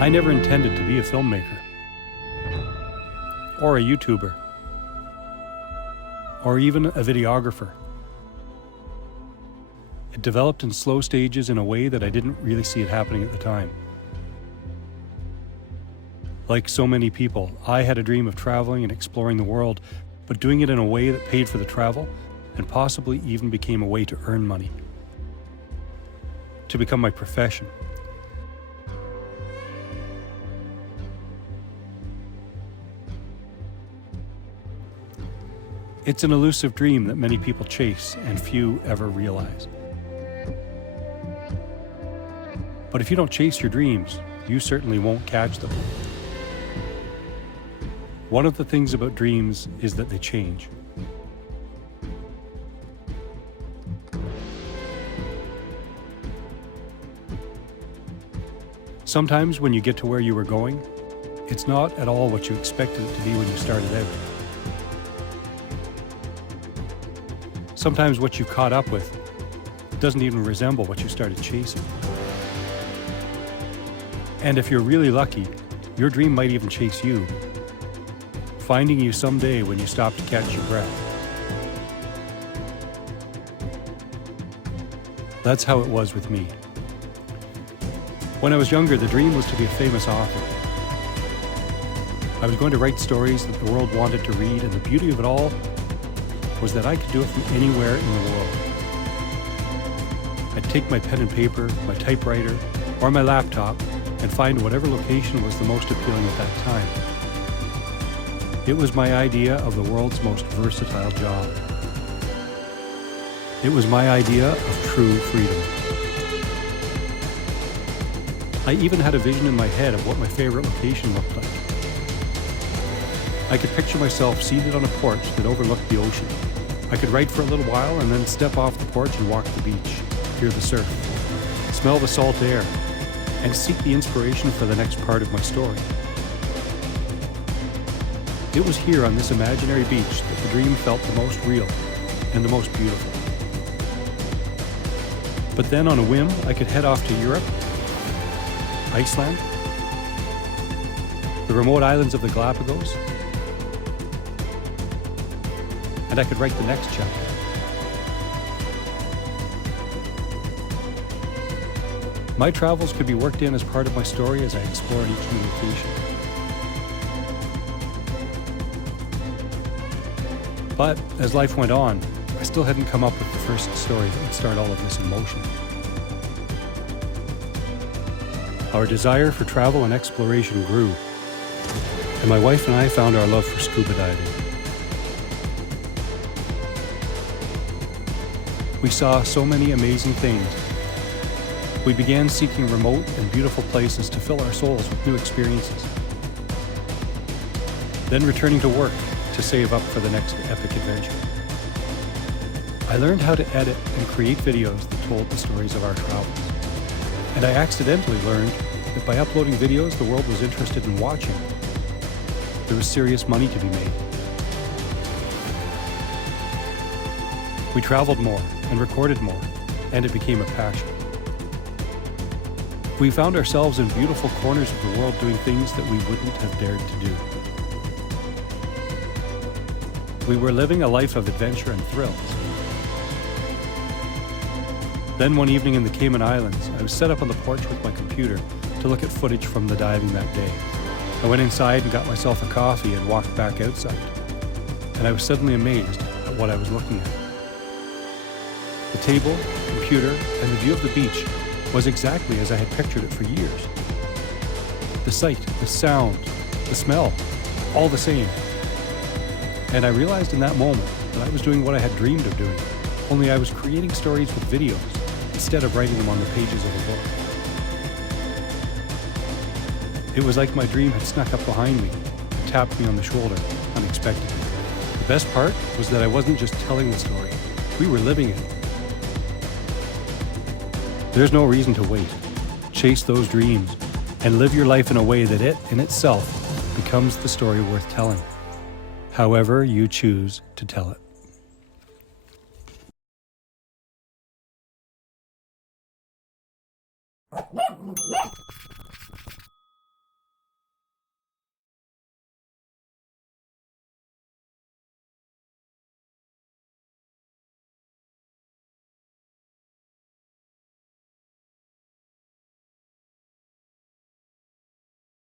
I never intended to be a filmmaker, or a YouTuber, or even a videographer. It developed in slow stages in a way that I didn't really see it happening at the time. Like so many people, I had a dream of traveling and exploring the world, but doing it in a way that paid for the travel and possibly even became a way to earn money, to become my profession. It's an elusive dream that many people chase and few ever realize. But if you don't chase your dreams, you certainly won't catch them. One of the things about dreams is that they change. Sometimes when you get to where you were going, it's not at all what you expected it to be when you started out. Sometimes what you caught up with doesn't even resemble what you started chasing. And if you're really lucky, your dream might even chase you, finding you someday when you stop to catch your breath. That's how it was with me. When I was younger, the dream was to be a famous author. I was going to write stories that the world wanted to read, and the beauty of it all was that I could do it from anywhere in the world. I'd take my pen and paper, my typewriter, or my laptop, and find whatever location was the most appealing at that time. It was my idea of the world's most versatile job. It was my idea of true freedom. I even had a vision in my head of what my favorite location looked like. I could picture myself seated on a porch that overlooked the ocean. I could write for a little while and then step off the porch and walk the beach, hear the surf, smell the salt air, and seek the inspiration for the next part of my story. It was here on this imaginary beach that the dream felt the most real and the most beautiful. But then on a whim, I could head off to Europe, Iceland, the remote islands of the Galapagos, and I could write the next chapter. My travels could be worked in as part of my story as I explored each new location. But as life went on, I still hadn't come up with the first story that would start all of this in motion. Our desire for travel and exploration grew, and my wife and I found our love for scuba diving. We saw so many amazing things. We began seeking remote and beautiful places to fill our souls with new experiences. Then returning to work to save up for the next epic adventure. I learned how to edit and create videos that told the stories of our travels. And I accidentally learned that by uploading videos the world was interested in watching, there was serious money to be made. We traveled more and recorded more, and it became a passion. We found ourselves in beautiful corners of the world doing things that we wouldn't have dared to do. We were living a life of adventure and thrills. Then one evening in the Cayman Islands, I was set up on the porch with my computer to look at footage from the diving that day. I went inside and got myself a coffee and walked back outside. And I was suddenly amazed at what I was looking at. The table, computer, and the view of the beach was exactly as I had pictured it for years. The sight, the sound, the smell, all the same. And I realized in that moment that I was doing what I had dreamed of doing, only I was creating stories with videos instead of writing them on the pages of a book. It was like my dream had snuck up behind me and tapped me on the shoulder unexpectedly. The best part was that I wasn't just telling the story, we were living it. There's no reason to wait. Chase those dreams and live your life in a way that it, in itself, becomes the story worth telling, however you choose to tell it.